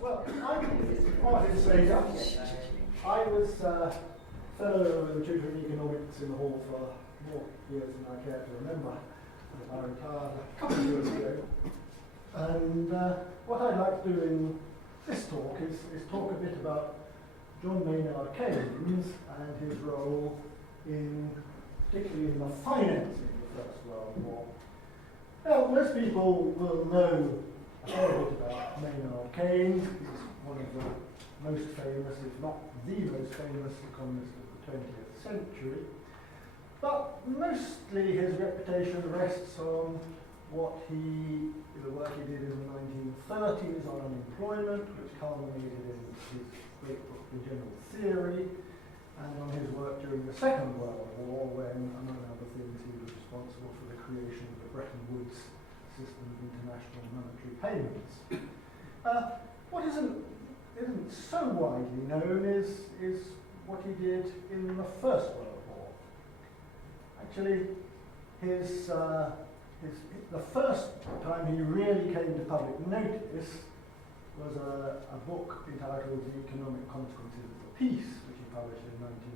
Well, I'm Martin Slater. I was Fellow and Tutor in Economics in the Hall for more years than I care to remember. I retired a couple of years ago. And what I'd like to do in this talk is talk a bit about John Maynard Keynes and his role particularly in the financing of the First World War. Now, most people will know a fair bit about Maynard Keynes. He's one of the most famous, if not the most famous economist of the 20th century. But mostly his reputation rests on the work he did in the 1930s on unemployment, which culminated in his great book, The General Theory, and on his work during the Second World War, when, among other things, he was responsible for the creation of the Bretton Woods system of international monetary payments. What isn't so widely known is what he did in the First World War. Actually, the first time he really came to public notice was a book entitled The Economic Consequences of Peace, which he published in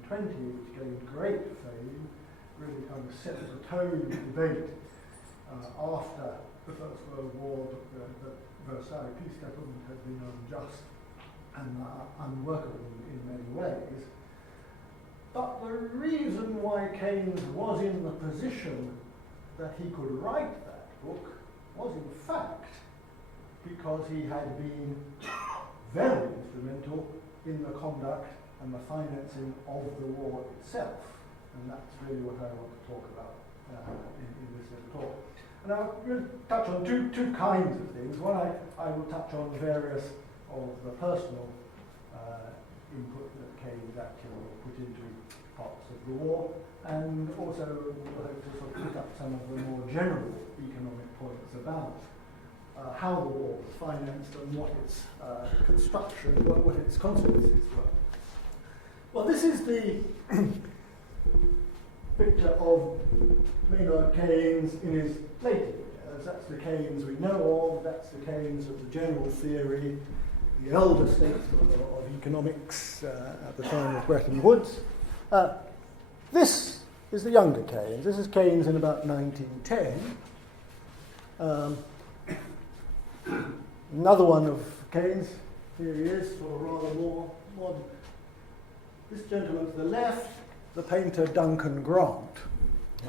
1920, which gained great fame, really kind of set the tone of debate after the First World War. The Versailles peace settlement had been unjust and unworkable in many ways. But the reason why Keynes was in the position that he could write that book was in fact because he had been very instrumental in the conduct and the financing of the war itself. And that's really what I want to talk about in this little talk. And I'll really touch on two kinds of things. One, I will touch on various of the personal input that Keynes actually put into parts of the war, and also we'll hope to sort of pick up some of the more general economic points about how the war was financed and what its construction, what its consequences were. Well, this is the picture of Maynard Keynes in his later years. That's the Keynes we know of, that's the Keynes of the General Theory, the elder statesman of economics at the time of Bretton Woods. This is the younger Keynes. This is Keynes in about 1910. Another one of Keynes, here he is, sort of rather more modern. This gentleman to the left, the painter Duncan Grant.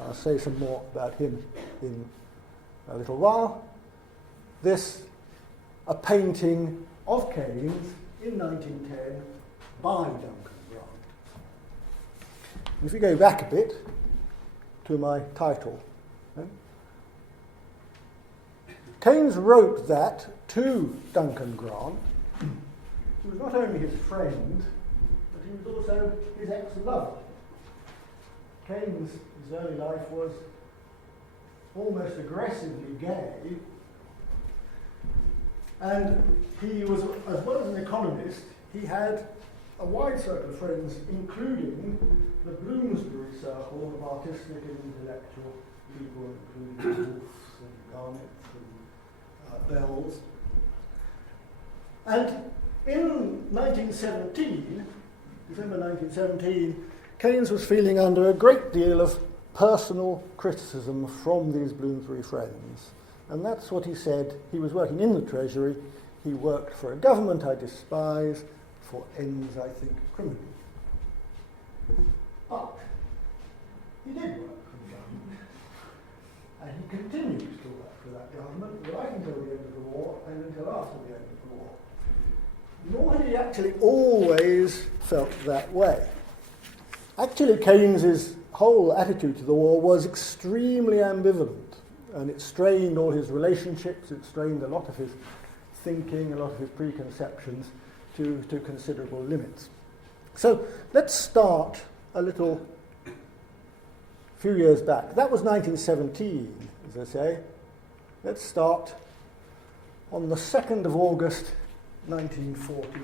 I'll say some more about him in a little while. This, a painting of Keynes in 1910 by Duncan Grant. If we go back a bit to my title, Keynes wrote that to Duncan Grant, who was not only his friend, but he was also his ex-lover. Keynes, his early life was almost aggressively gay, and he was, as well as an economist, he had a wide circle of friends, including the Bloomsbury circle of artistic and intellectual people, including Woolfs and Garnets and Bells. And in 1917, December 1917, Keynes was feeling under a great deal of personal criticism from these Bloomsbury friends. And that's what he said. He was working in the Treasury. He worked for a government I despise, for ends I think criminal. But he did work for the government. And he continued to work for that government right until the end of the war and until after the end of the war. Nor had he actually always felt that way. Actually, Keynes's whole attitude to the war was extremely ambivalent, and it strained all his relationships, it strained a lot of his thinking, a lot of his preconceptions to considerable limits. So let's start a few years back. That was 1917, as I say. Let's start on the 2nd of August, 1914.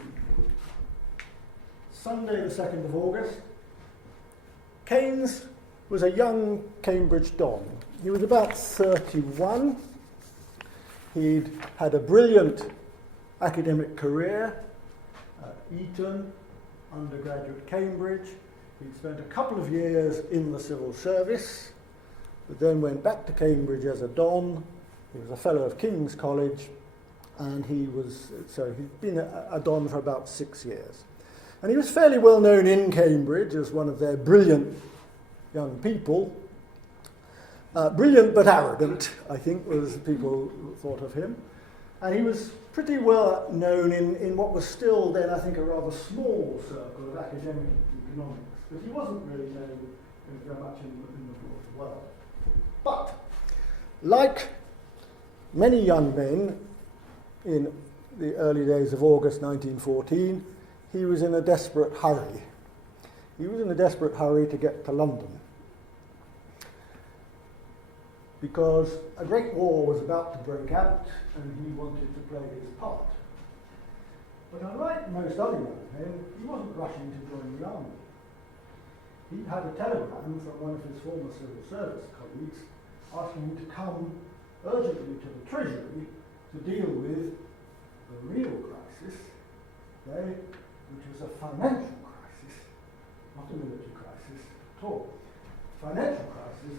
Sunday, the 2nd of August. Keynes was a young Cambridge don. He was about 31. He'd had a brilliant academic career at Eton, undergraduate Cambridge. He'd spent a couple of years in the civil service, but then went back to Cambridge as a Don. He was a Fellow of King's College, and he'd been a Don for about 6 years. And he was fairly well known in Cambridge as one of their brilliant young people. Brilliant but arrogant, I think, was people thought of him. And he was pretty well known in what was still then, I think, a rather small circle of academic economics. But he wasn't really known very much in the broader world. But, like many young men in the early days of August 1914, he was in a desperate hurry. He was in a desperate hurry to get to London, because a great war was about to break out and he wanted to play his part. But unlike most other young men, he wasn't rushing to join the army. He had a telegram from one of his former civil service colleagues asking him to come urgently to the Treasury to deal with the real crisis, which was a financial crisis, not a military crisis at all. Financial crisis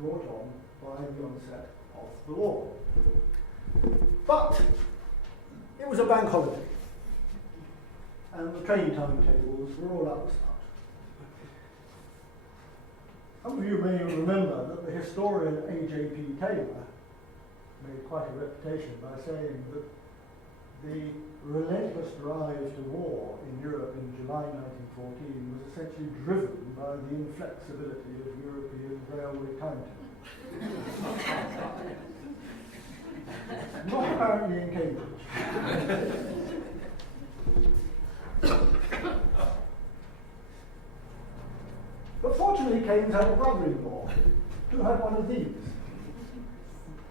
brought on by the onset of the war. But it was a bank holiday, and the train timetables were all up to start. Some of you may remember that the historian A.J.P. Taylor made quite a reputation by saying that the relentless drive to war in Europe in July 1914 was essentially driven by the inflexibility of European railway timetables. Not apparently in Cambridge. But fortunately, Keynes had a brother-in-law who had one of these,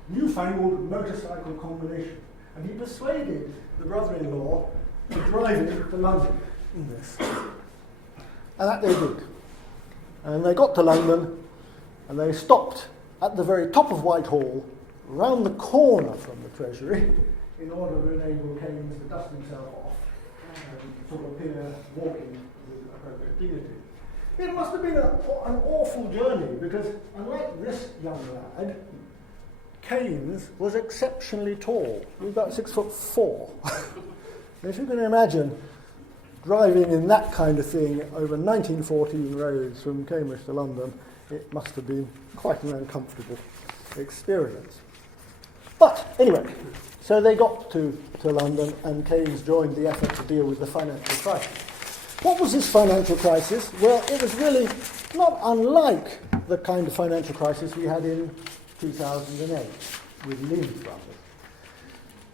newfangled motorcycle combination, and he persuaded the brother-in-law to drive him to London in this. And that they did. And they got to London, and they stopped at the very top of Whitehall, round the corner from the Treasury, in order to enable Keynes to dust himself off and sort of appear walking with appropriate dignity. It must have been an awful journey, because unlike this young lad, Keynes was exceptionally tall. He was about 6'4". If you can imagine driving in that kind of thing over 1914 roads from Cambridge to London, it must have been quite an uncomfortable experience. But anyway, so they got to London, and Keynes joined the effort to deal with the financial crisis. What was this financial crisis? Well, it was really not unlike the kind of financial crisis we had in 2008 with Lehman Brothers.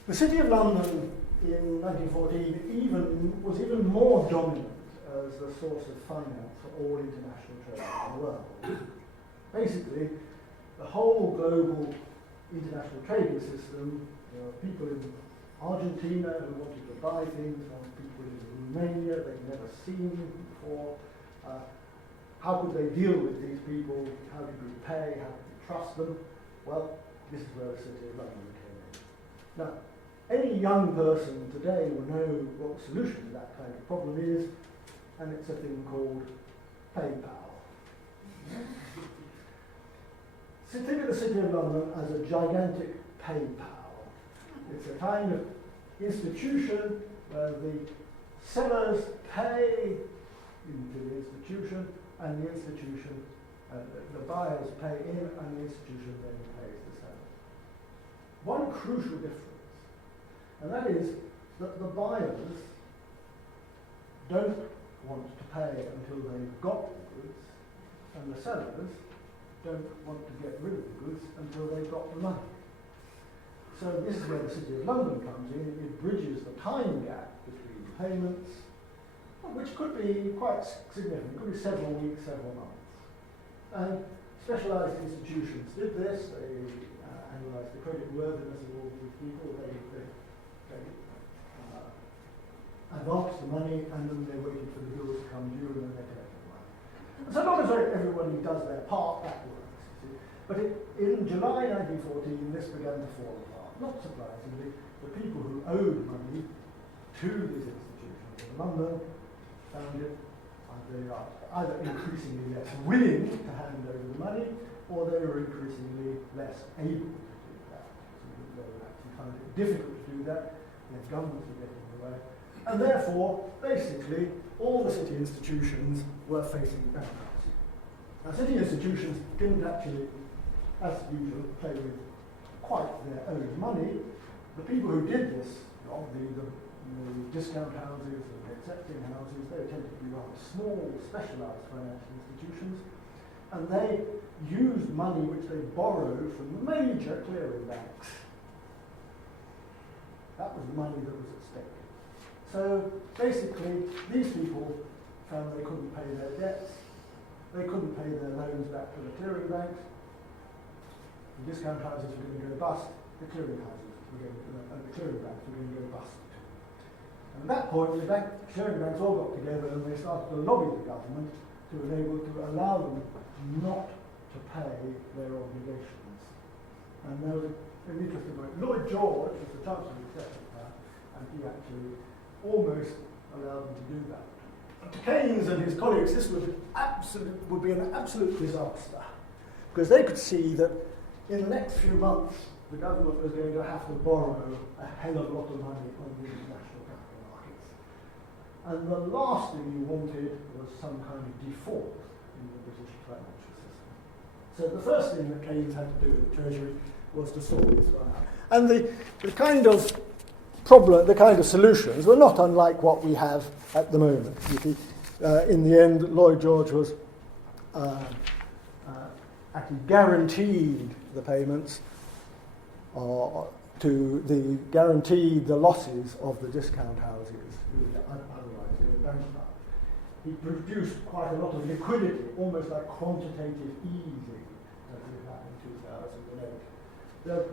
The City of London in 1914 was even more dominant as the source of finance for all international trade in the world. Basically, the whole global international trading system, there were people in Argentina who wanted to buy things from people in Romania they'd never seen before. How could they deal with these people? How did we pay? How could we trust them? Well, this is where the City of London came in. Now, any young person today will know what the solution to that kind of problem is, and it's a thing called PayPal. So think of the City of London as a gigantic PayPal. It's a kind of institution where the sellers pay into the institution, and the institution, the buyers pay in, and the institution then pays the sellers. One crucial difference, and that is that the buyers don't want to pay until they've got the goods, and the sellers don't want to get rid of the goods until they've got the money. So this is where the City of London comes in. It bridges the time gap between payments, which could be quite significant. It could be several weeks, several months. And specialised institutions did this. They analysed the credit worthiness of all these people. They advanced the money, and then they waited for the bills to come due, and then they collected the money. And so long as everybody does their part, that works. But in July 1914, this began to fall apart. Not surprisingly, the people who owed money to these institutions in London found it they are either increasingly less willing to hand over the money, or they were increasingly less able to do that. So they would actually find it difficult to do that, their governments were getting in the way, and therefore, basically, all the city institutions were facing bankruptcy. Now, city institutions didn't actually, as usual, play with quite their own money. The people who did this, the discount houses and the accepting houses, they tended to be rather small, specialised financial institutions, and they used money which they borrowed from major clearing banks. That was the money that was at stake. So basically, these people found they couldn't pay their debts, they couldn't pay their loans back to the clearing banks, the discount houses were going to go bust, the clearing houses were going to, the clearing banks were going to go bust. And at that point, the clearing banks all got together and they started to lobby the government to enable to allow them not to pay their obligations. And there was an interesting point. Lloyd George was the Chancellor of the Exchequer, and he actually almost allowed them to do that. And to Keynes and his colleagues, this would be an absolute disaster, because they could see that in the next few months, the government was going to have to borrow a hell of a lot of money on the international capital markets. And the last thing you wanted was some kind of default in the British financial system. So the first thing that Keynes had to do in the Treasury was to sort this one out. And the kind of problem, the kind of solutions were not unlike what we have at the moment. You see, in the end, Lloyd George was actually guaranteed the payments guaranteed the losses of the discount houses who would otherwise go bankrupt. He produced quite a lot of liquidity, almost like quantitative easing, as we had in 2008.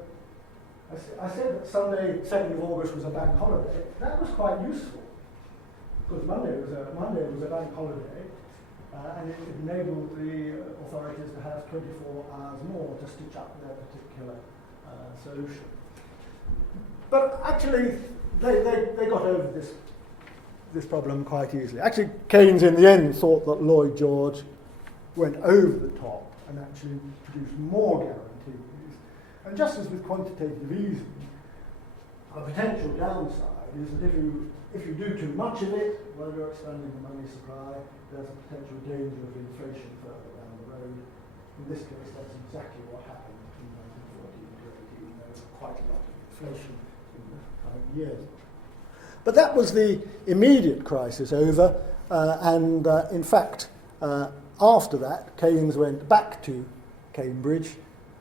I said that Sunday, 2nd of August, was a bank holiday. That was quite useful, because Monday was a bank holiday, and it enabled the authorities to have 24 hours more to stitch up their particular solution. But actually, they got over this problem quite easily. Actually, Keynes in the end thought that Lloyd George went over the top and actually produced more guarantees. And just as with quantitative easing, a potential downside is that if you do too much of it while you're expanding the money supply, there's a potential danger of inflation further down the road. In this case, that's exactly what happened between 1914 to 18. There was quite a lot of inflation in the coming years. But that was the immediate crisis over, and in fact, after that, Keynes went back to Cambridge,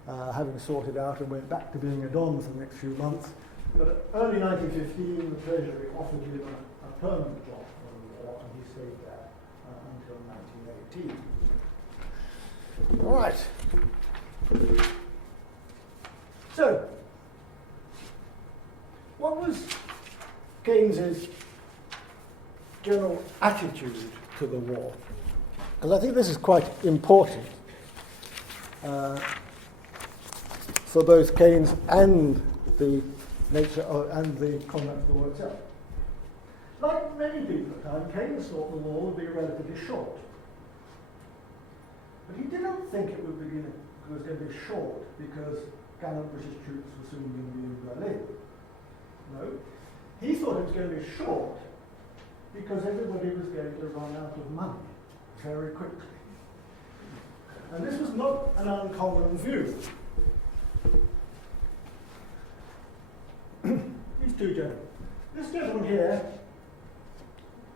having sorted out, and went back to being a don for the next few months. But early 1915, the Treasury offered him a permanent job for the war, and he stayed there until 1918. All right. So, what was Keynes's general attitude to the war? Because I think this is quite important for both Keynes and the nature and the conduct of the war itself. Like many people at the time, Keynes thought the war would be relatively short. But he didn't think it was going to be short because gallant British troops were soon going to be in Berlin. No. He thought it was going to be short because everybody was going to run out of money very quickly. And this was not an uncommon view. These two gentlemen. This gentleman here,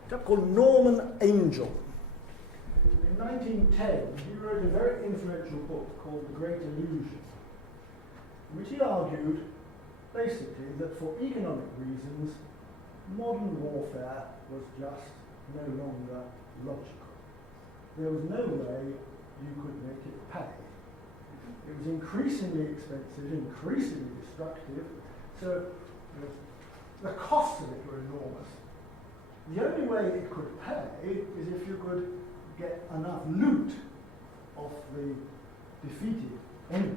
a chap called Norman Angell. In 1910, he wrote a very influential book called The Great Illusion, in which he argued, basically, that for economic reasons, modern warfare was just no longer logical. There was no way you could make it pay. It was increasingly expensive, increasingly destructive, so the costs of it were enormous. The only way it could pay is if you could get enough loot off the defeated enemy,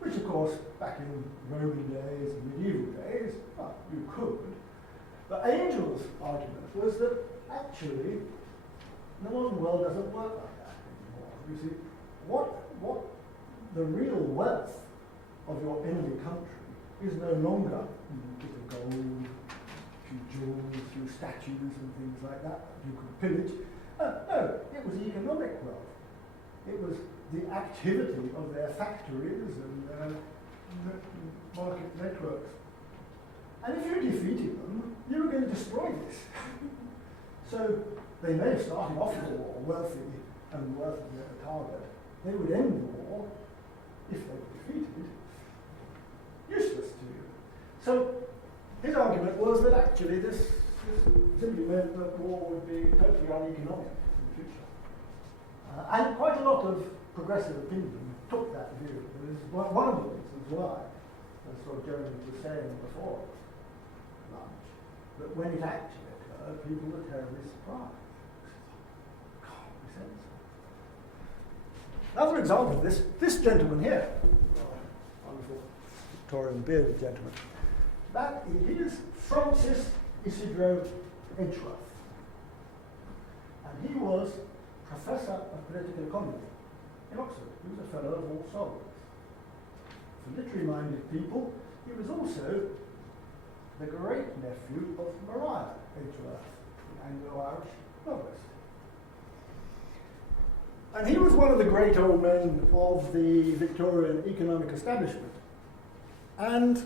which of course back in Roman days and medieval days, well, you could. But Angel's argument was that actually the modern world doesn't work like that anymore. You see, what the real wealth of your enemy country is no longer bit of gold, a few jewels, a few statues and things like that you could pillage. No, it was economic wealth. It was the activity of their factories and their market networks. And if you defeated them, you were going to destroy this. So they may have started off the war wealthy and wealthy at the target. They would end the war, if they were defeated, useless to you. So his argument was that actually this simply meant that war would be totally uneconomic in the future. And quite a lot of progressive opinion took that view. It was one of the reasons why, as sort of Jeremy was saying before lunch, that when it actually occurred, people were terribly surprised. Can't be sensible. Another example of this gentleman here, wonderful Victorian bearded gentleman, that is Francis Isidro Edgeworth. And he was Professor of Political Economy in Oxford. He was a Fellow of All Souls. For literary-minded people, he was also the great-nephew of Maria Edgeworth, the Anglo-Irish novelist. And he was one of the great old men of the Victorian economic establishment. And,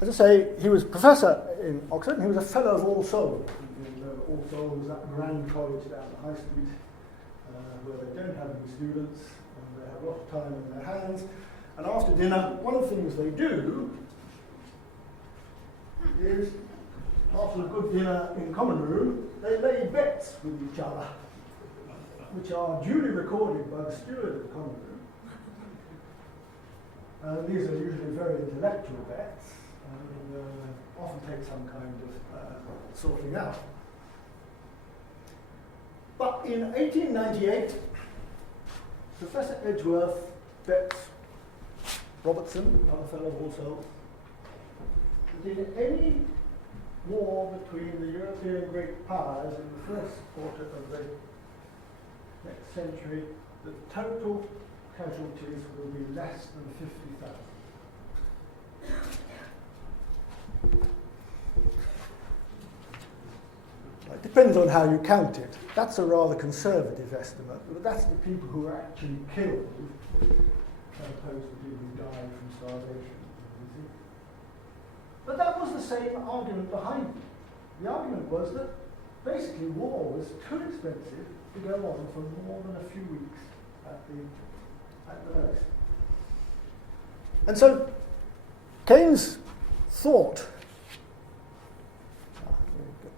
as I say, he was professor in Oxford, and he was a Fellow of All Souls. All Souls, that grand college down the High Street, where they don't have any students, and they have a lot of time in their hands. And after dinner, one of the things they do is, after a good dinner in common room, they lay bets with each other, which are duly recorded by the steward of the common room. These are usually very intellectual bets, and often take some kind of sorting out. But in 1898, Professor Edgeworth bets Robertson, another Fellow of All Souls, that in any war between the European great powers in the first quarter of the next century, the total casualties will be less than 50,000. It depends on how you count it. That's a rather conservative estimate, but that's the people who are actually killed, as opposed to people who died from starvation. But that was the same argument behind it. The argument was that basically war was too expensive to go on for more than a few weeks at the most. And so Keynes thought,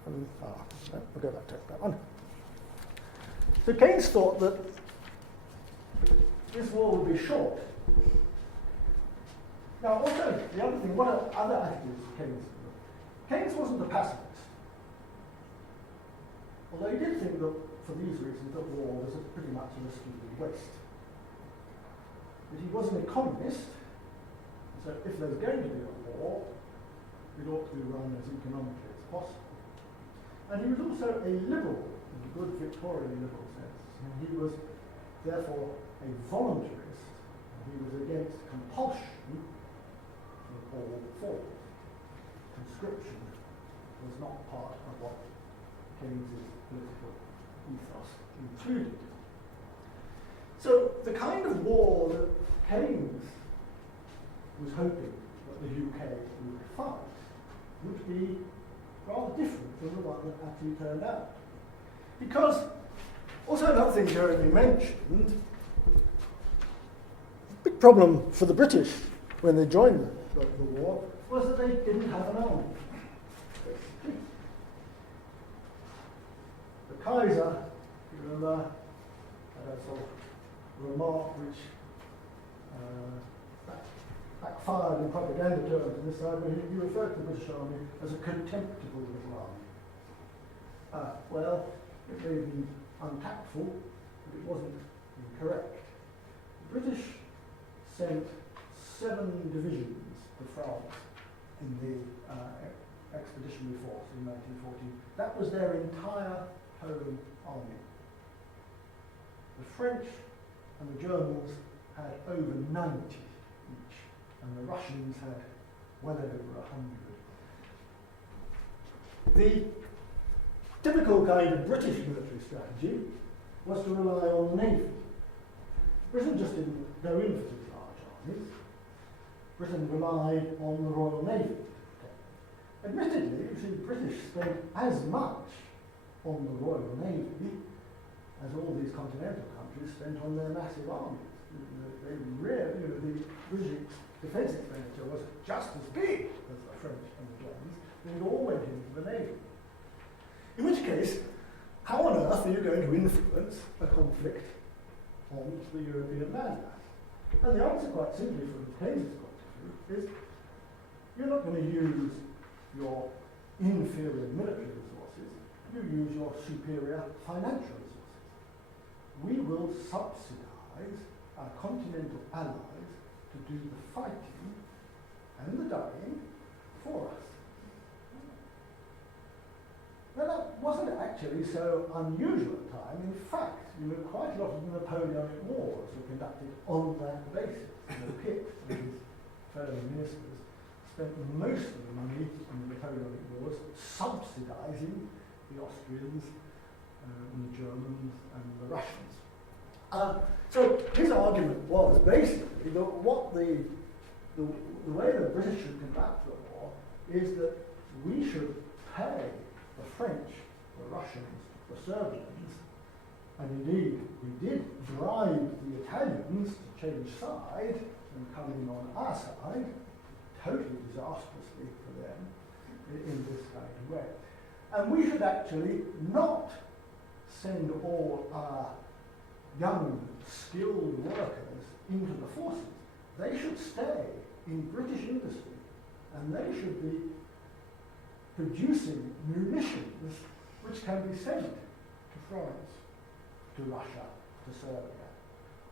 we'll go back to that one. So Keynes thought that this war would be short. Now also, the other thing, what are other attitudes of Keynes? Keynes wasn't a pacifist. Although he did think that, for these reasons, that war was pretty much a stupid waste. But he was an economist, so if there's going to be a war, it ought to be run as economically as possible. And he was also a liberal, in the good Victorian liberal sense. And he was, therefore, a voluntarist. And he was against compulsion in all forms. Conscription was not part of what Keynes's political ethos included. So the kind of war that Keynes was hoping that the UK would fight would be rather different from the one that actually turned out. Because, also another thing Jeremy mentioned, the big problem for the British when they joined the war was that they didn't have an army. The Kaiser, you remember, had a sort of remark which backfired in propaganda terms on this side, where he referred to the British Army as a contemptible little army. Well, it may be untactful, but it wasn't incorrect. The British sent 7 divisions to France in the expeditionary force in 1914. That was their entire home army. The French and the Germans had over 90 each, and the Russians had well over 100. The typical kind of British military strategy was to rely on the Navy. Britain just didn't go in for these large armies. Britain relied on the Royal Navy. Admittedly, you see, British spent as much on the Royal Navy as all these continental countries spent on their massive armies. They really, the British defence expenditure was just as big as the French and the Germans, but it all went into the Navy. In which case, how on earth are you going to influence a conflict on the European landmass? And the answer, quite simply, from Keynes' point of view, is you're not going to use your inferior military resources, you use your superior financial resources. We will subsidize our continental allies to do the fighting and the dying for us. Now, that wasn't actually so unusual at the time. In fact, quite a lot of the Napoleonic Wars were conducted on that basis. Pitt and his fellow ministers spent most of the money in the Napoleonic Wars subsidizing the Austrians, and the Germans, and the Russians. So his argument was basically that what the way the British should conduct the war is that we should pay the French, the Russians, the Serbians, and indeed we did bribe the Italians to change side and come in on our side, totally disastrously for them, in this kind of way. And we should actually not send all our young, skilled workers into the forces. They should stay in British industry, and they should be producing munitions which can be sent to France, to Russia, to Serbia.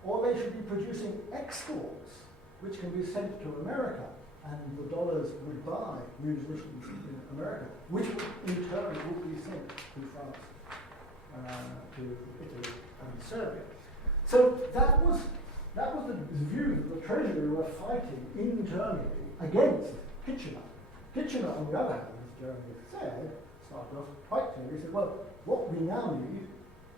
Or they should be producing exports which can be sent to America, and the dollars would buy munitions in America, which in turn would be sent to France, to Italy and Serbia. So that was the view that the Treasury were fighting internally against Kitchener. Kitchener, on the other hand, as Jeremy said, started off quite clearly. He said, well, what we now need,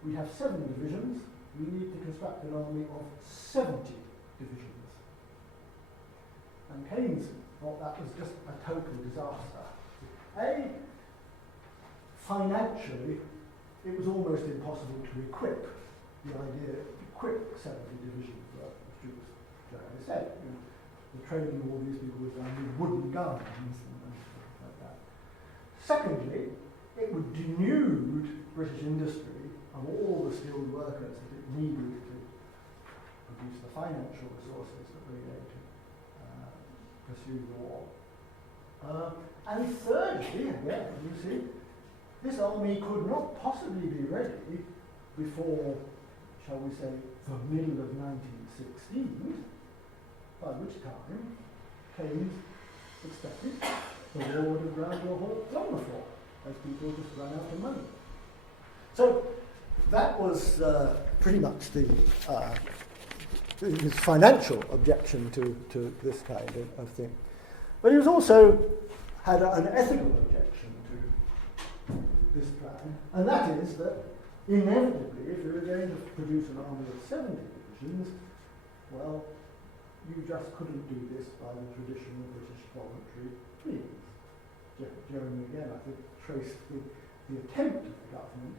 we have 7 divisions, we need to construct an army of 70 divisions. And Keynes thought that was just a total disaster. Financially, it was almost impossible to equip. The idea to equip 70 divisions worth of troops, Jeremy said. The training of all these people was done with wooden guns and stuff like that. Secondly, it would denude British industry of all the skilled workers that it needed to produce the financial resources that were going to pursue the war. And thirdly, again, you see, this army could not possibly be ready before, shall we say, the middle of 1916, by which time Keynes expected the war would have ground to a halt long before, as people just ran out of money. So that was pretty much his financial objection to this kind of thing. But he was also had an ethical objection to this plan, and that is that inevitably, if you were going to produce an army of 70 divisions, well, you just couldn't do this by the traditional British voluntary means. Jeremy again, I think, traced the attempt of the government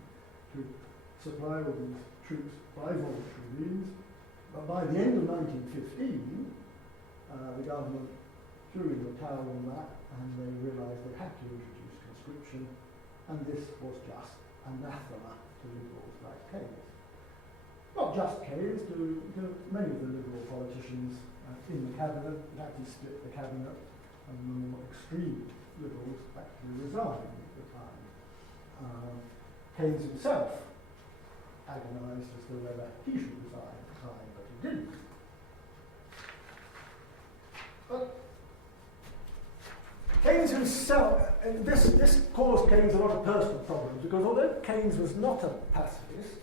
to supply all these troops by voluntary means, but by the end of 1915, the government threw in the towel on that, and they realised they had to introduce conscription, and this was just anathema to liberals like Keynes. Not just Keynes, to many of the liberal politicians in the cabinet. It actually split the cabinet, and the more extreme liberals actually resigned at the time. Keynes himself agonised as to whether he should resign at the time, but he didn't. But Keynes himself, this caused Keynes a lot of personal problems, because although Keynes was not a pacifist,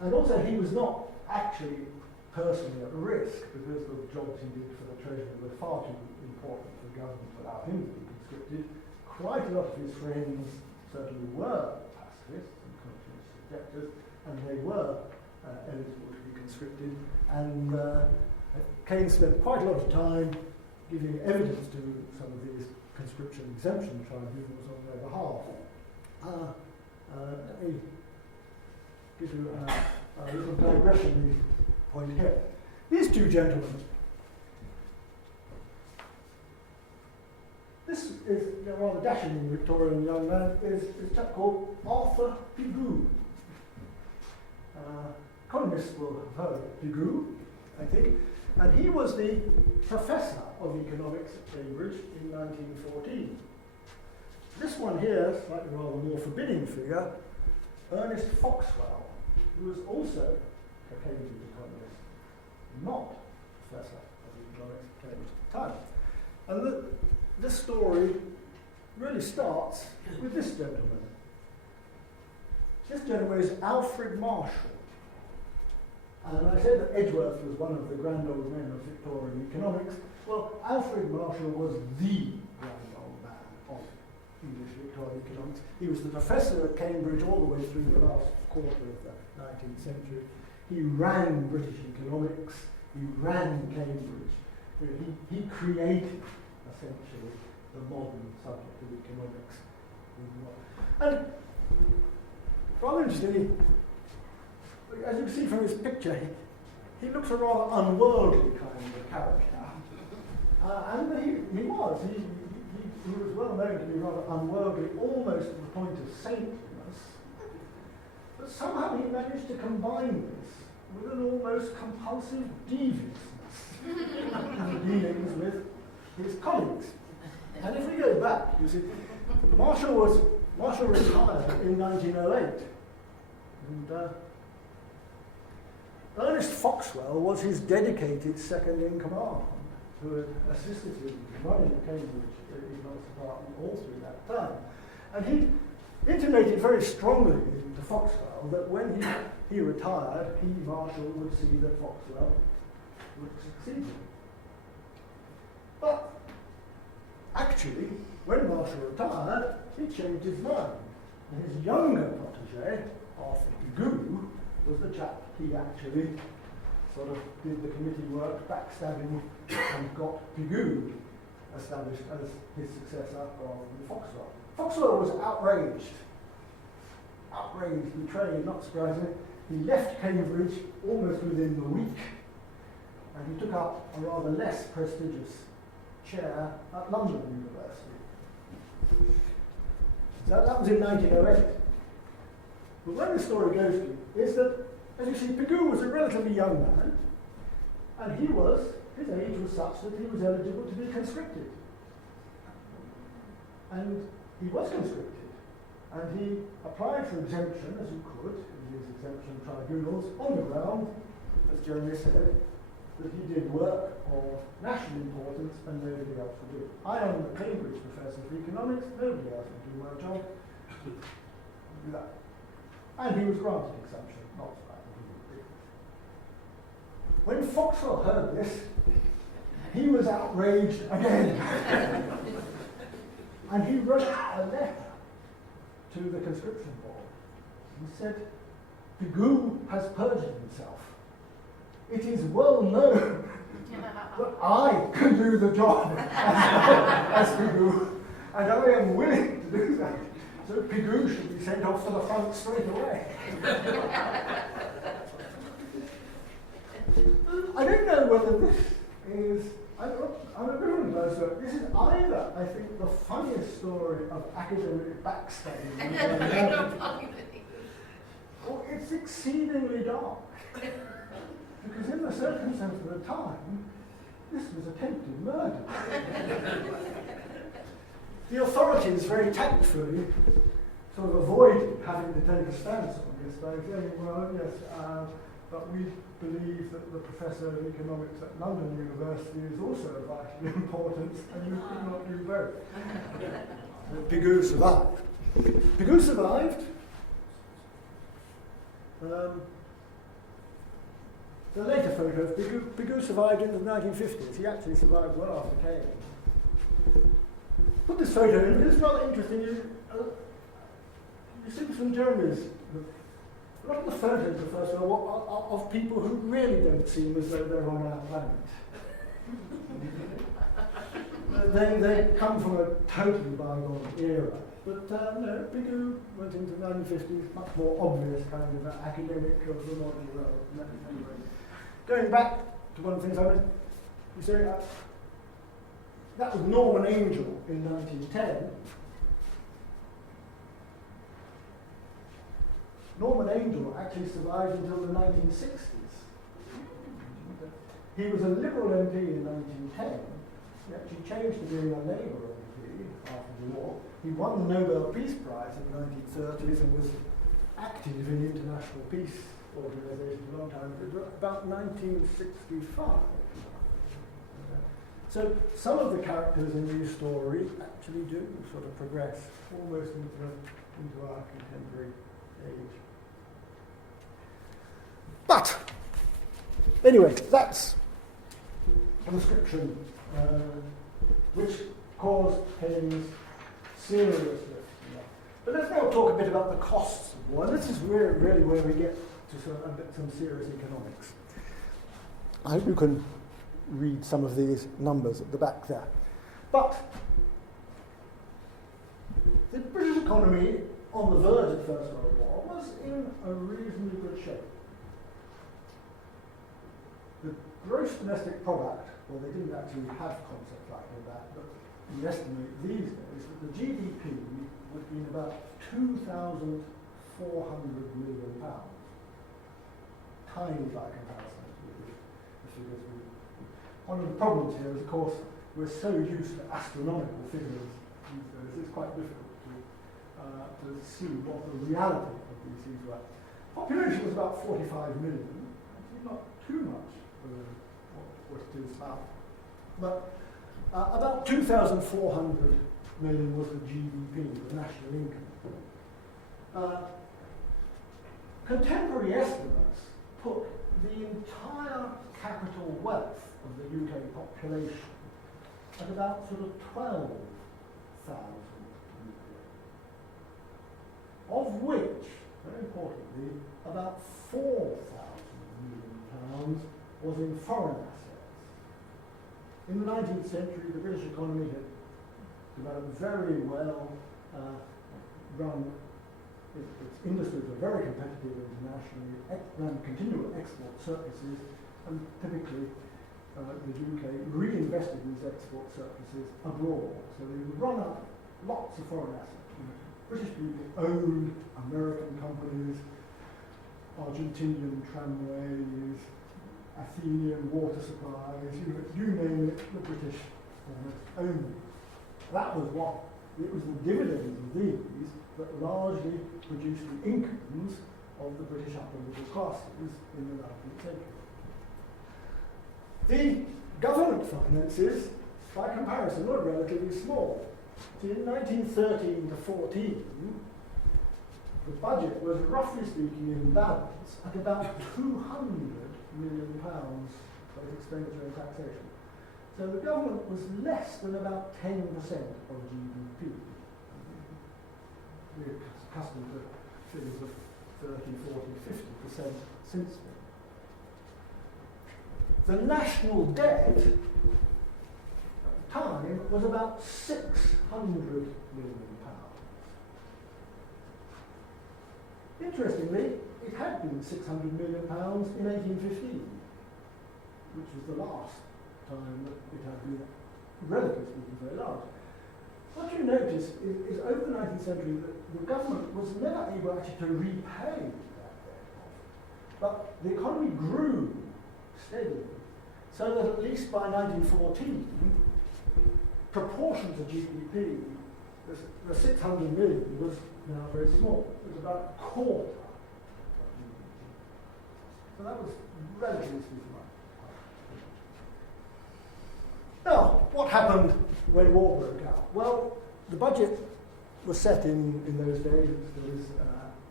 and also he was not actually personally at risk, because the jobs he did for the Treasury were far too important for the government to allow him to be conscripted. Quite a lot of his friends certainly were pacifists and conscience objectors, and they were eligible to be conscripted, and Keynes spent quite a lot of time giving evidence to some of these conscription exemption tribunals on their behalf. Let me give you a little digression point here. These two gentlemen, this is a rather dashing Victorian young man, is a chap called Arthur Pigou. Economists will have heard of Pigou, I think, and he was the professor of economics at Cambridge in 1914. This one here, slightly rather more forbidding figure, Ernest Foxwell, who was also a Cambridge economist, not professor of economics at Cambridge at the time. And this story really starts with this gentleman. This gentleman is Alfred Marshall. And I said that Edgeworth was one of the grand old men of Victorian economics. Well, Alfred Marshall was the grand old man of English Victorian economics. He was the professor at Cambridge all the way through the last quarter of the 19th century. He ran British economics. He ran Cambridge. He created, essentially, the modern subject of economics. And rather interestingly, as you can see from his picture, he looks a rather unworldly kind of character. And he was. He was well known to be rather unworldly, almost to the point of saintliness. But somehow he managed to combine this with an almost compulsive deviousness in dealings with his colleagues. And if we go back, you see, Marshall retired in 1908. And Ernest Foxwell was his dedicated second-in-command, who had assisted him running the Cambridge Economics Department all through that time. And he intimated very strongly to Foxwell that when he retired, Marshall, would see that Foxwell would succeed him. But actually, when Marshall retired, he changed his mind. And his younger protege, Arthur Pigou, was the chap he actually sort of did the committee work, backstabbing, and got Pigou established as his successor rather than Foxwell. Foxwell was outraged, betrayed, not surprisingly. He left Cambridge almost within the week, and he took up a rather less prestigious chair at London University. So that was in 1908. But where the story goes to is that, as you see, Pigou was a relatively young man, and his age was such that he was eligible to be conscripted. And he was conscripted, and he applied for exemption, as you could, in these exemption tribunals, on the ground, as Jeremy said, that he did work of national importance and nobody else would do it. I am the Cambridge professor of economics, nobody else would do my job. Do that. And he was granted exemption, not surprisingly. When Foxwell heard this, he was outraged again. And he wrote a letter to the conscription board. He said, Pigou has perjured himself. It is well known that I can do the job as Pigou, and I am willing to do that. So Pigou should be sent off to the front straight away. I don't know whether this is, I'm ambivalent about it. This is either, I think, the funniest story of academic backstabbing, or it's exceedingly dark. Because in the circumstances of the time, this was attempted murder. The authorities very tactfully sort of avoided having to take a stance on this by saying, well, yes, but we believe that the Professor of Economics at London University is also of vital importance, and you could not do both. Pigou survived. Pigou survived. The later photo of Pigou survived into the 1950s. He actually survived well after Keynes. Put this photo in, it's rather interesting. You see this from Jeremy's. A lot of the photos, the first one, are of people who really don't seem as though they're on our planet. They come from a totally bygone era. But no, Pigou went into the 1950s, much more obvious kind of academic of the modern world. Anyway, going back to one of the things I was saying, that was Norman Angell in 1910. Norman Angell actually survived until the 1960s. He was a Liberal MP in 1910. He actually changed to being a Labour MP after the war. He won the Nobel Peace Prize in the 1930s and was active in international peace organisations for a long time, about 1965. So some of the characters in these stories actually do sort of progress almost into our contemporary age. But, anyway, that's a description which caused Keynes serious lifting up. But let's now talk a bit about the costs of war, and this is really where we get to some serious economics. I hope you can read some of these numbers at the back there. But the British economy on the verge of the First World War was in a reasonably good shape. The gross domestic product, well, they didn't actually have concepts like that, but we estimate these days that the GDP would be about £2,400 million. Tiny by comparison with the figures we. One of the problems here is, of course, we're so used to astronomical figures these days, it's quite difficult to see what the reality of these things were. Population was about 45 million, actually not too much for what it is now. But about 2,400 million was the GDP, the national income. Contemporary estimates put the entire capital wealth of the UK population at about sort of 12,000 million, of which, very importantly, about 4,000 million pounds was in foreign assets. In the 19th century, the British economy had developed very well, run. Its industries were very competitive internationally, ran continual export surpluses, and typically the UK reinvested these export surpluses abroad. So they would run up lots of foreign assets. British people owned American companies, Argentinian tramways, Athenian water supplies, you name it, the British owned them. That was what, it was the dividends of these that largely produced the incomes of the British upper middle classes in the 19th century. The government finances, by comparison, were relatively small. See, in 1913 to 14, the budget was, roughly speaking, in balance at about £200 million of expenditure and taxation. So the government was less than about 10% of GDP. We're accustomed to figures of 30, 40, 50% since then. The national debt at the time was about £600 million. Interestingly, it had been £600 million in 1815, which was the last time that it had been, relatively speaking, very large. What you notice is over the 19th century, the government was never able actually to repay that debt. But the economy grew steadily, so that at least by 1914, proportion to GDP, the 600 million was now very small. It was about a quarter of GDP. So that was relatively speaking. Now, what happened when war broke out? Well, the budget was set in those days. There was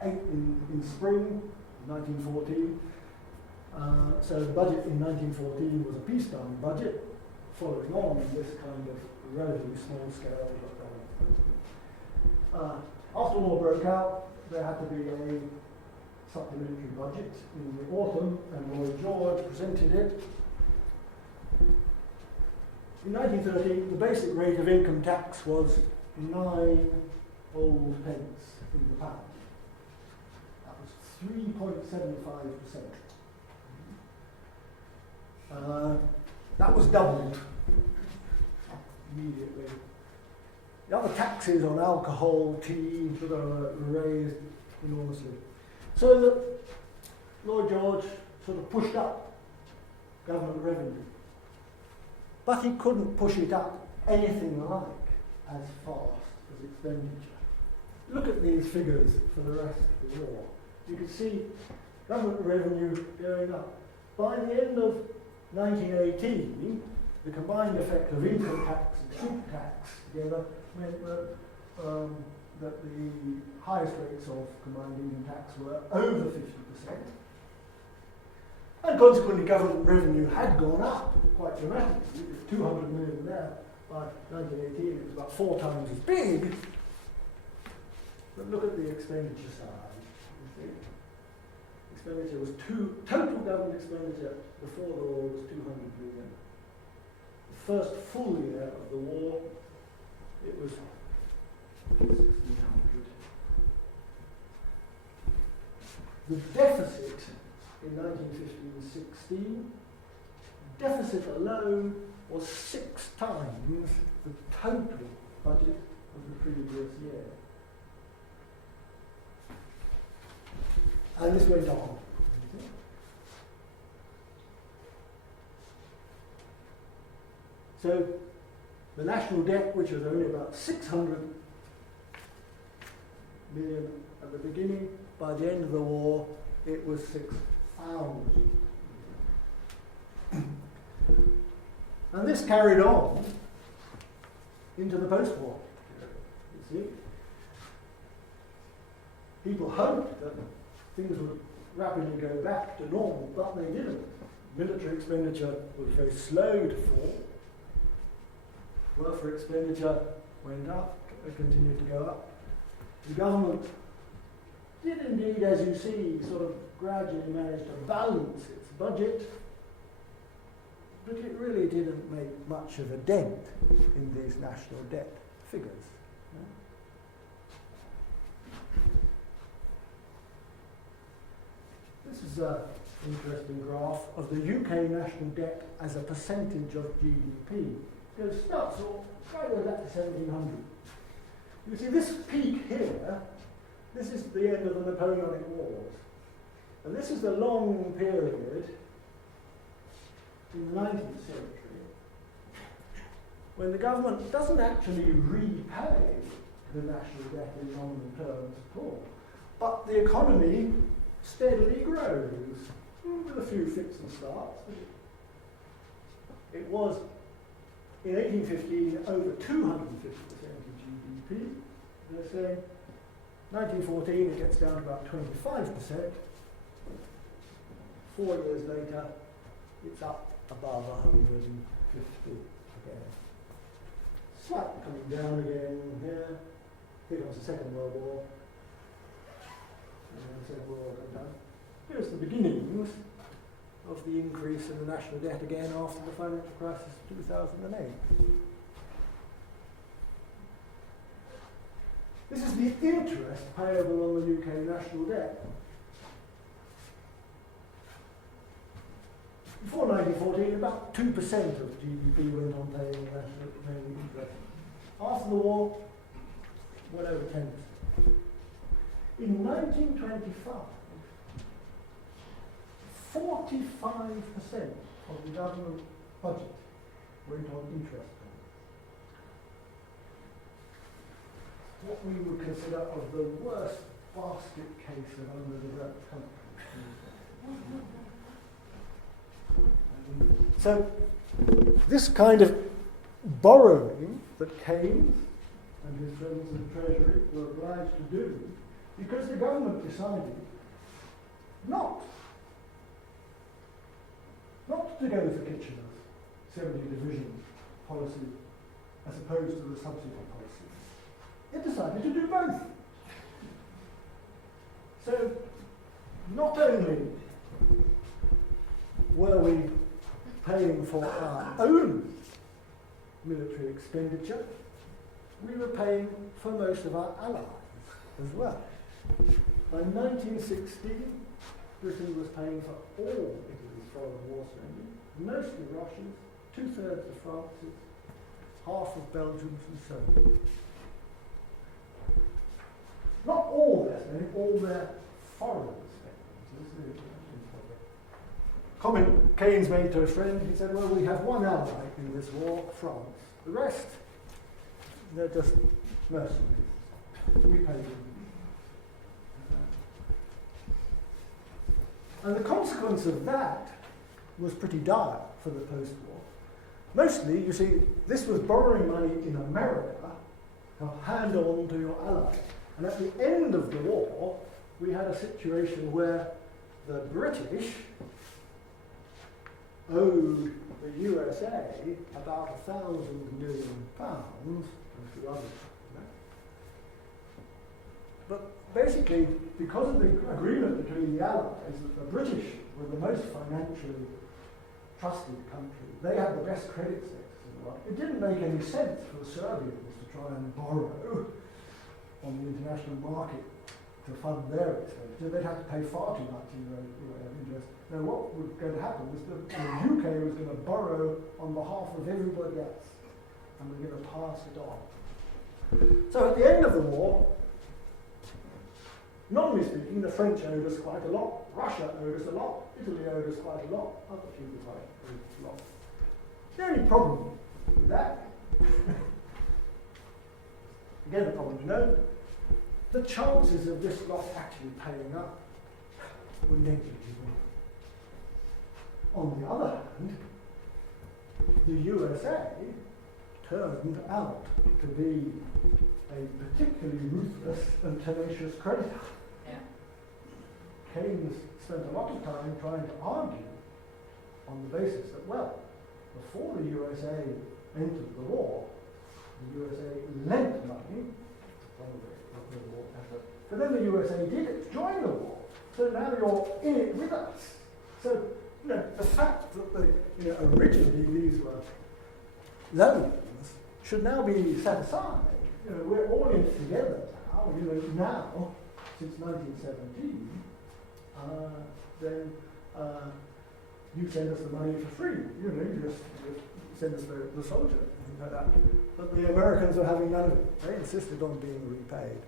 in spring 1914. So the budget in 1914 was a peacetime budget, following on this kind of relatively small scale. After war broke out, there had to be a supplementary budget in the autumn, and Lloyd George presented it. In 1913, the basic rate of income tax was 9 old pence in the pound. That was 3.75%. That was doubled immediately. The other taxes on alcohol, tea, were raised enormously. So that Lloyd George sort of pushed up government revenue. But he couldn't push it up anything like as fast as expenditure. Look at these figures for the rest of the war. You can see government revenue going up. By the end of 1918, the combined effect of income tax and super tax together meant that the highest rates of combined income tax were over 50%. And consequently, government revenue had gone up quite dramatically. It was 200 million there. By 1918, it was about 4 times as big. But look at the expenditure side. You see? Expenditure was total government expenditure before the war was 200 million. The first full year of the war, it was 1,600. The deficit in 1915-16, deficit alone was 6 times the total budget of the previous year. And this went on. So the national debt, which was only about 600 million at the beginning, by the end of the war, it was 6,000. And this carried on into the post-war period, you see. People hoped that things would rapidly go back to normal, but they didn't. Military expenditure was very slow to fall. Welfare expenditure went up, it continued to go up. The government did indeed, as you see, sort of gradually manage to balance its budget, but it really didn't make much of a dent in these national debt figures. This is an interesting graph of the UK national debt as a percentage of GDP. It starts right way back to 1700. You see this peak here, this is the end of the Napoleonic Wars. And this is the long period in the 19th century when the government doesn't actually repay the national debt in nominal terms at all, but the economy steadily grows with a few fits and starts. It was in 1815 over 250% of GDP. They're saying 1914 it gets down to about 25%. 4 years later it's up above 150 again. Slightly coming down again here. Here comes the Second World War. And then the Second World War comes down. Here's the beginnings of the increase in the national debt again after the financial crisis of 2008. This is the interest payable on the UK national debt. Before 1914, about 2% of GDP went on paying interest. After the war, well over 10%. In 1925, 45% of the government budget went on interest payments. What we would consider of the worst basket case of underdeveloped countries. So this kind of borrowing that Keynes and his friends in the Treasury were obliged to do, because the government decided not to go for Kitchener's 70 division policy as opposed to the subsidy policy. It decided to do both. So not only were we paying for our own military expenditure, we were paying for most of our allies as well. By 1916, Britain was paying for all Italy's foreign war spending, mostly Russia's, 2/3 of France's, half of Belgium's, and so on. Not all their spending, all their foreign spending. Comment Keynes made to a friend, he said, well, we have one ally in this war, France. The rest, they're just mercenaries. We pay them. And the consequence of that was pretty dire for the post-war. Mostly, you see, this was borrowing money in America to hand on to your allies. And at the end of the war, we had a situation where the British owed the USA about £1,000 million and a few others. But basically, because of the agreement between the Allies that the British were the most financially trusted country, they had the best credit status in the world. It didn't make any sense for the Serbians to try and borrow on the international market to fund their expenditure. They'd have to pay far too much in interest. Now, what was going to happen was that the UK was going to borrow on behalf of everybody else, and we're going to pass it on. So at the end of the war, normally speaking, the French owed us quite a lot, Russia owed us a lot, Italy owed us quite a lot, other people owed us a lot. The only problem with that, again a problem to note, the chances of this lot actually paying up were negligible. On the other hand, the USA turned out to be a particularly ruthless and tenacious creditor. Keynes spent a lot of time trying to argue on the basis that, well, before the USA entered the war, the USA lent money, but then the USA did join the war, so now you're in it with us. So, the fact that originally these were loans should now be set aside. We're all in it together now. Now, since 1917, then you send us the money for free. You just send us the soldier, things like that. But the Americans were having none of it. They insisted on being repaid.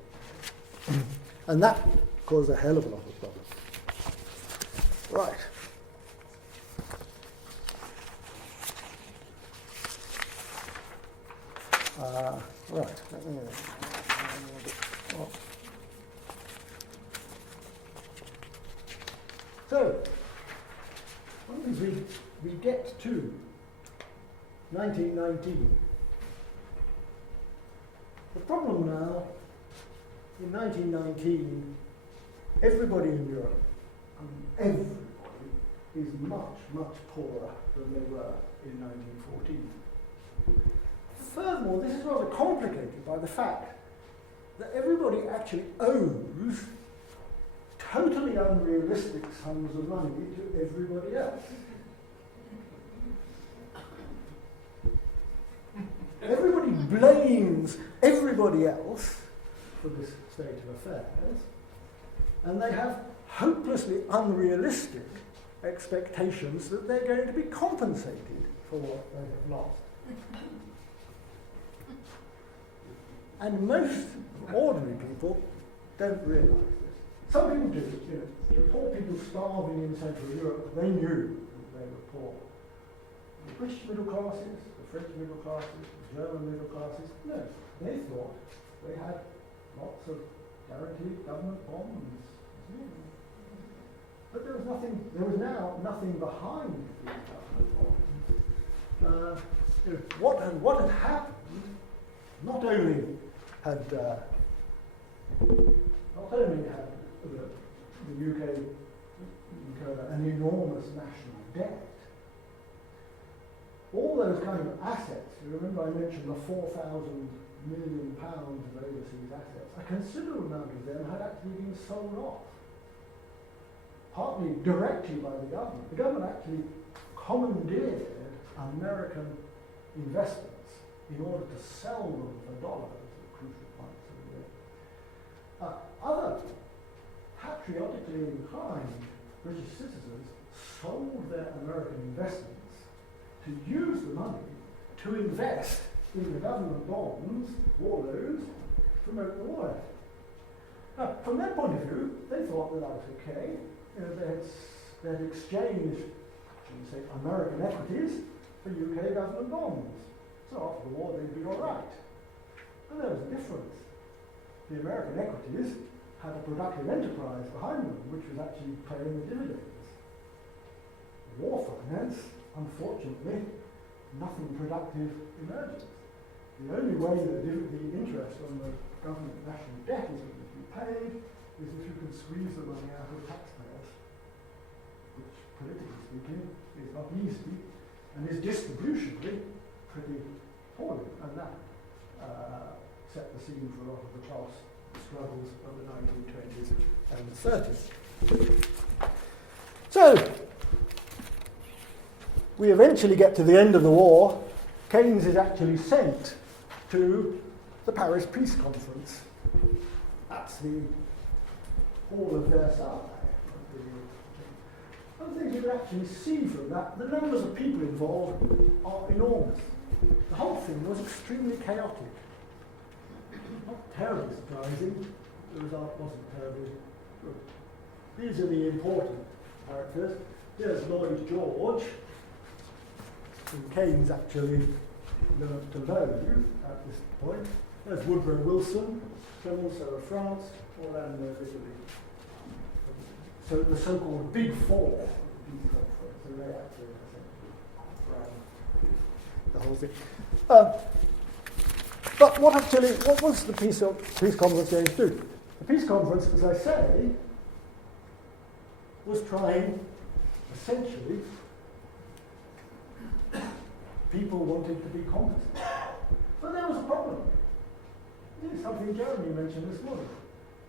And that caused a hell of a lot of problems. Right. Right. So, as we get to 1919, the problem now, in 1919, everybody in Europe, everybody, is much, much poorer than they were in 1914. Furthermore, this is rather complicated by the fact that everybody actually owes totally unrealistic sums of money to everybody else. Everybody blames everybody else for this state of affairs, and they have hopelessly unrealistic expectations that they're going to be compensated for what they have lost. And most ordinary people don't realise this. Some people do. The poor people starving in Central Europe, they knew that they were poor. The British middle classes, the French middle classes, the German middle classes, no. They thought they had lots of guaranteed government bonds. But there was now nothing behind these government bonds. what had happened, not only had the UK incurred an enormous national debt, all those kind of assets, you remember I mentioned the 4,000 million pounds of overseas assets, a considerable amount of them had actually been sold off, partly directly by the government. The government actually commandeered American investments in order to sell them for dollars at crucial points of the year. Other patriotically inclined British citizens sold their American investments to use the money to invest in the government bonds, war loans, to promote the war effort. Now, from their point of view, they thought that was okay. You know, they had exchanged, shall we say, American equities for UK government bonds. So after the war, they'd be all right. But there was a difference. The American equities had a productive enterprise behind them, which was actually paying the dividends. War finance, unfortunately, nothing productive emerges. The only way that the interest on the government national debt is going to be paid is if you can squeeze the money out of taxpayers, which, politically speaking, is not easy and is distributionally pretty poorly. And that set the scene for a lot of the class struggles of the 1920s and the 30s. So, we eventually get to the end of the war. Keynes is actually sent to the Paris Peace Conference. That's the Hall of Versailles. One thing you can actually see from that, the numbers of people involved are enormous. The whole thing was extremely chaotic. Not terribly surprising, the result wasn't terribly good. These are the important characters. Here's Lloyd George, whom Keynes actually learned to loathe at this point. There's Woodrow Wilson, also of France, Orlando of Italy. So the so-called Big Four of the Peace Conference, so they actually ran the whole thing. But what was the Peace Conference going to do? The Peace Conference, as I say, was trying, essentially, people wanted to be compensated. But there was a problem. This is something Jeremy mentioned this morning.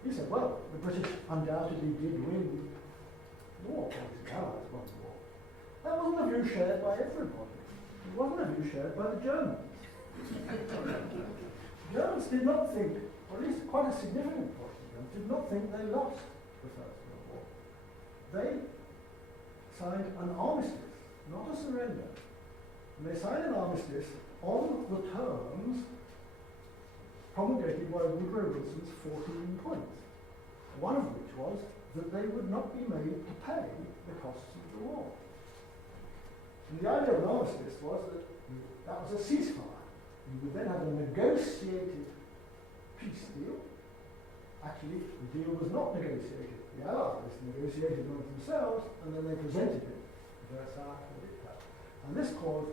He said, well, the British undoubtedly did win the war. The Allies won the war. That wasn't a view shared by everybody. It wasn't a view shared by the Germans. Germans did not think, or at least quite a significant portion of them, did not think they lost the First World War. They signed an armistice, not a surrender. And they signed an armistice on the terms promulgated by Woodrow Wilson's 14 points, one of which was that they would not be made to pay the costs of the war. And the idea of an armistice was that that was a ceasefire. You would then have a negotiated peace deal. Actually, the deal was not negotiated. The Allies negotiated amongst themselves, and then they presented it to Versailles for the dictator. And this caused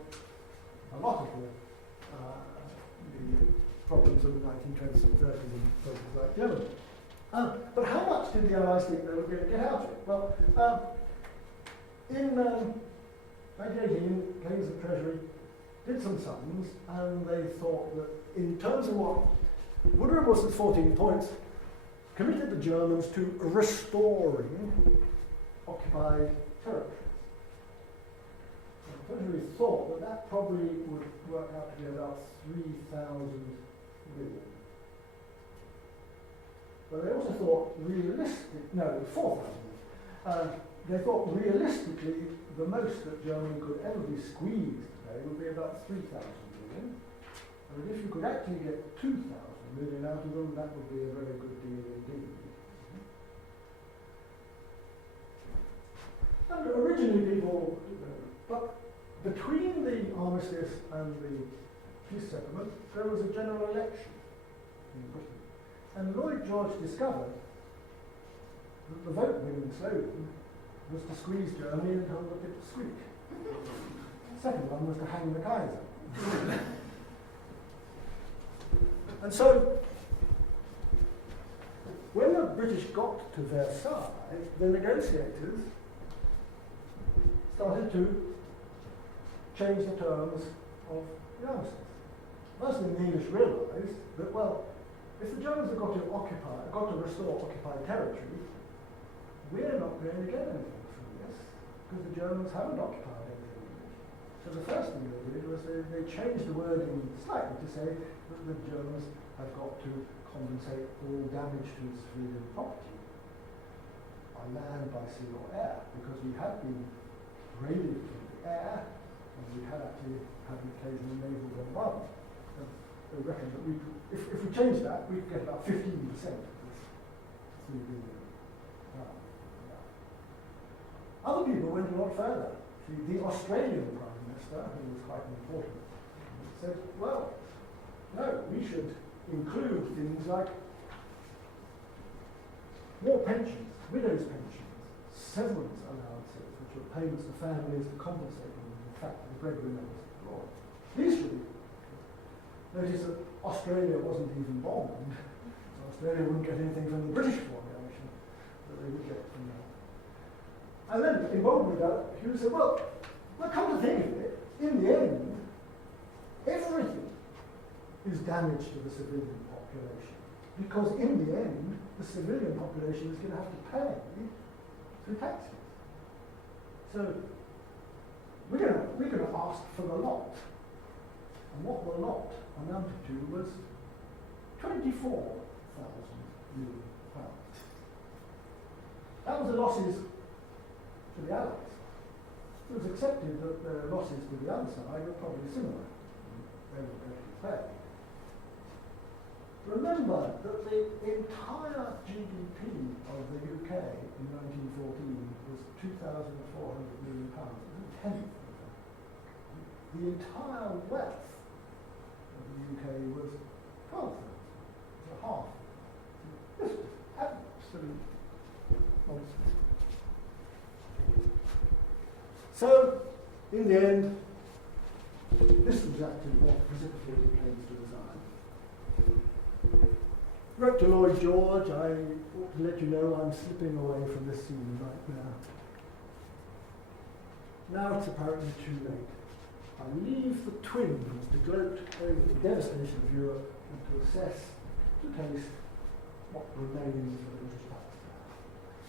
a lot of the problems of the 1920s and 30s in places like Germany. But how much did the Allies think they were going to get out of it? Well, in 1918, Keynes and Treasury did some sums, and they thought that in terms of what Woodrow Wilson's 14 points committed the Germans to restoring occupied territories. And Treasury thought that that probably would work out to be about 3,000 million. But they also thought 4,000. They thought realistically the most that Germany could ever be squeezed today would be about 3,000 million. And if you could actually get 2,000 million out of them, that would be a very good deal indeed. And originally people, but between the armistice and the peace settlement, there was a general election in Britain. And Lloyd George discovered that the vote-winning slogan was to squeeze Germany until it would squeak. second one was to hang the Kaiser. And so, when the British got to Versailles, the negotiators started to change the terms of the armistice. Most of the English realised that, well, if the Germans have got to restore occupied territory, we're not going to get anything from this, because the Germans haven't occupied anything. So the first thing they did was they changed the wording slightly to say that the Germans have got to compensate all damage to civilian property by land, by sea or air, because we had been raided from the air, and we had actually had an occasional naval bombardment. And they reckon that if we change that, we'd get about 15% of this 3 billion. Other people went a lot further. The Australian Prime Minister, who was quite important, said, well, no, we should include things like war pensions, widows' pensions, severance allowances, which were payments to families to compensate them for the fact that the breadwinner was abroad. These should be. Notice that Australia wasn't even bombed, so Australia wouldn't get anything from the British formulation that they would get from that. And then, involved with that, Hugh said, well, come to think of it, in the end, everything is damage to the civilian population. Because in the end, the civilian population is going to have to pay through taxes. So, we're going to ask for the lot. And what the lot amounted to was £24,000 million. That was the losses to the Allies. It was accepted that the losses to the other side were probably similar. They were going to pay. Remember that the entire GDP of the UK in 1914 was £2,400 million. It was a tenth of that. The entire wealth of the UK was 12,000. So half. This was absolute nonsense. So, in the end, this was actually what precipitated Keynes to resign. Wrote to Lloyd George, I ought to let you know I'm slipping away from this scene right now. Now it's apparently too late. I leave the twins to gloat over the devastation of Europe and to assess, to taste, what remains of the British past.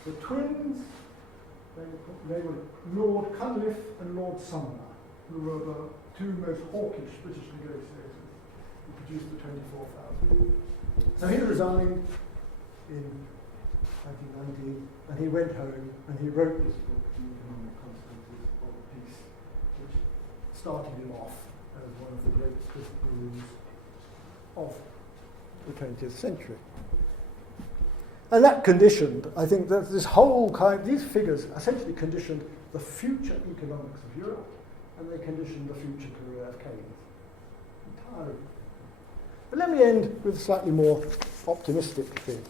The twins, they were Lord Cunliffe and Lord Sumner, who were the two most hawkish British negotiators who produced the 24,000. So he resigned in 1919, and he went home and he wrote this book, The Economic Consequences of the Peace, which started him off as one of the great critical gurus of the 20th century. And that conditioned, I think, that this whole these figures essentially conditioned the future economics of Europe, and they conditioned the future career of Keynes entirely. But let me end with a slightly more optimistic thing.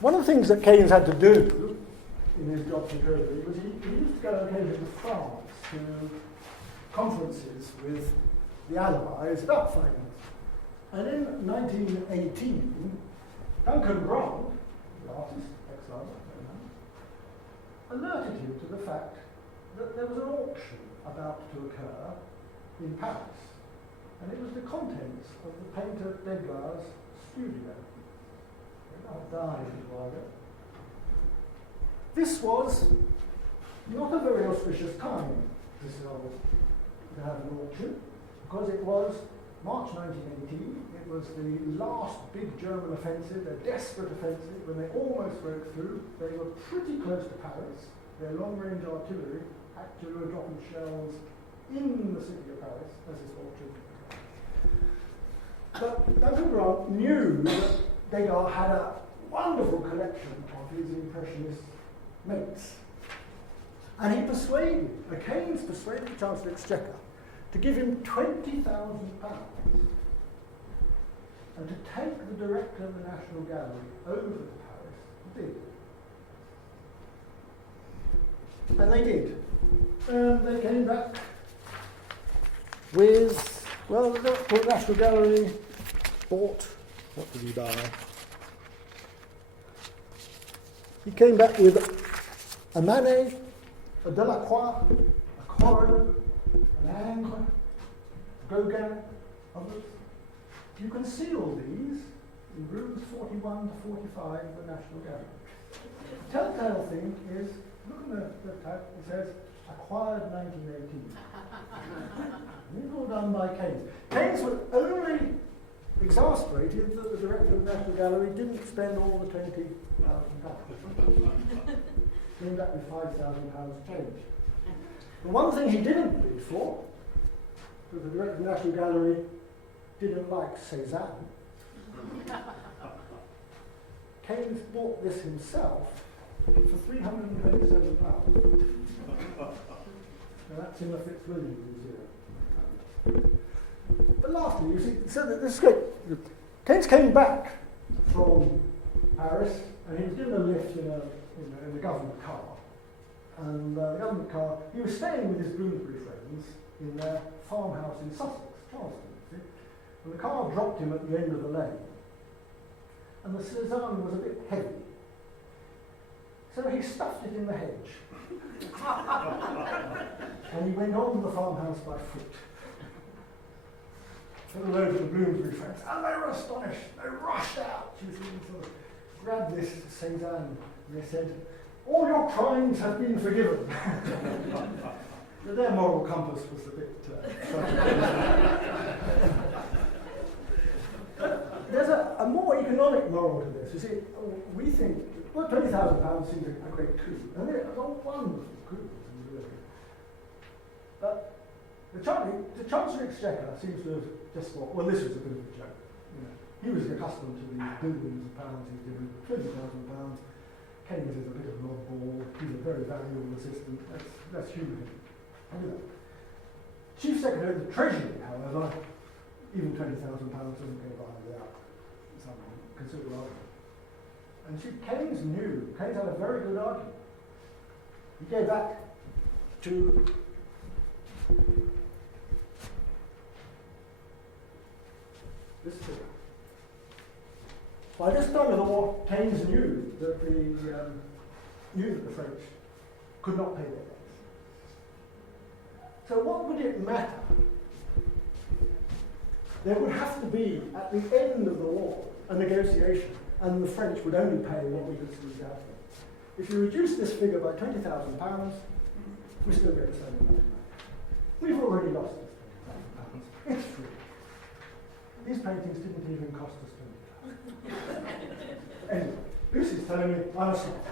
One of the things that Keynes had to do in his job to Treasury was he used to go occasionally to France to conferences with the Allies about finance. And in 1918, Duncan Grant, the artist, exiled, alerted him to the fact that there was an auction about to occur in Paris. And it was the contents of the painter Degas' studio. He died a while ago. This was not a very auspicious time to have an auction, because it was March 1918, it was the last big German offensive, a desperate offensive, when they almost broke through. They were pretty close to Paris. Their long-range artillery actually were dropping shells in the city of Paris as this auction. But Duncan Grant knew that Degas had a wonderful collection of his Impressionist mates. And he persuaded, Keynes persuaded the Chancellor of the Exchequer to give him £20,000 and to take the director of the National Gallery over to Paris to bid. And they did. They came back with, well, the National Gallery bought, what did he buy? He came back with a Manet, a Delacroix, a Corot, an Ingres, Gauguin, others. You can see all these in rooms 41 to 45 of the National Gallery. The telltale thing is, look at the tab, it says, acquired 1918. These are all done by Keynes. Keynes was only exasperated that the director of the National Gallery didn't spend all the £20,000. Came back with £5,000 change. The one thing he didn't bid for, because the director of the National Gallery didn't like Cézanne, Keynes bought this himself for £327. Now that's in the Fitzwilliam Museum. But lastly, you see, so this is great. Keynes came back from Paris and he was given a lift in the government car. And the government car, he was staying with his Bloomsbury friends in their farmhouse in Sussex, Charleston, you see. And the car dropped him at the end of the lane. And the Cézanne was a bit heavy. So he stuffed it in the hedge. And he went on to the farmhouse by foot. There were loads of Bloomsbury friends, and they were astonished. They rushed out. She sort of grabbed this Cézanne, and they said, "All your crimes have been forgiven." But their moral compass was a bit... There's a more economic moral to this. You see, we think, well, £20,000 seems a great coup, and it's a wonderful coup. But the Chancellor Exchequer seems to have just thought, well, this was a bit of a joke. You know, he was accustomed to these billions of pounds. He's given £20,000. Keynes is a bit of an oddball. He's a very valuable assistant. Let's humour him. Chief Secretary of the Treasury, however, even £20,000 doesn't go by without some considerable argument. And Keynes had a very good argument. He gave back to this figure. By this time of the war, Keynes knew that the French could not pay their debts. So what would it matter? There would have to be, at the end of the war, a negotiation, and the French would only pay what we could squeeze out of them. If you reduce this figure by £20,000, we still get the same amount of money. We've already lost this £20,000. It's free. These paintings didn't even cost us £20,000. Anyway, Lucy's telling me I'm a snob.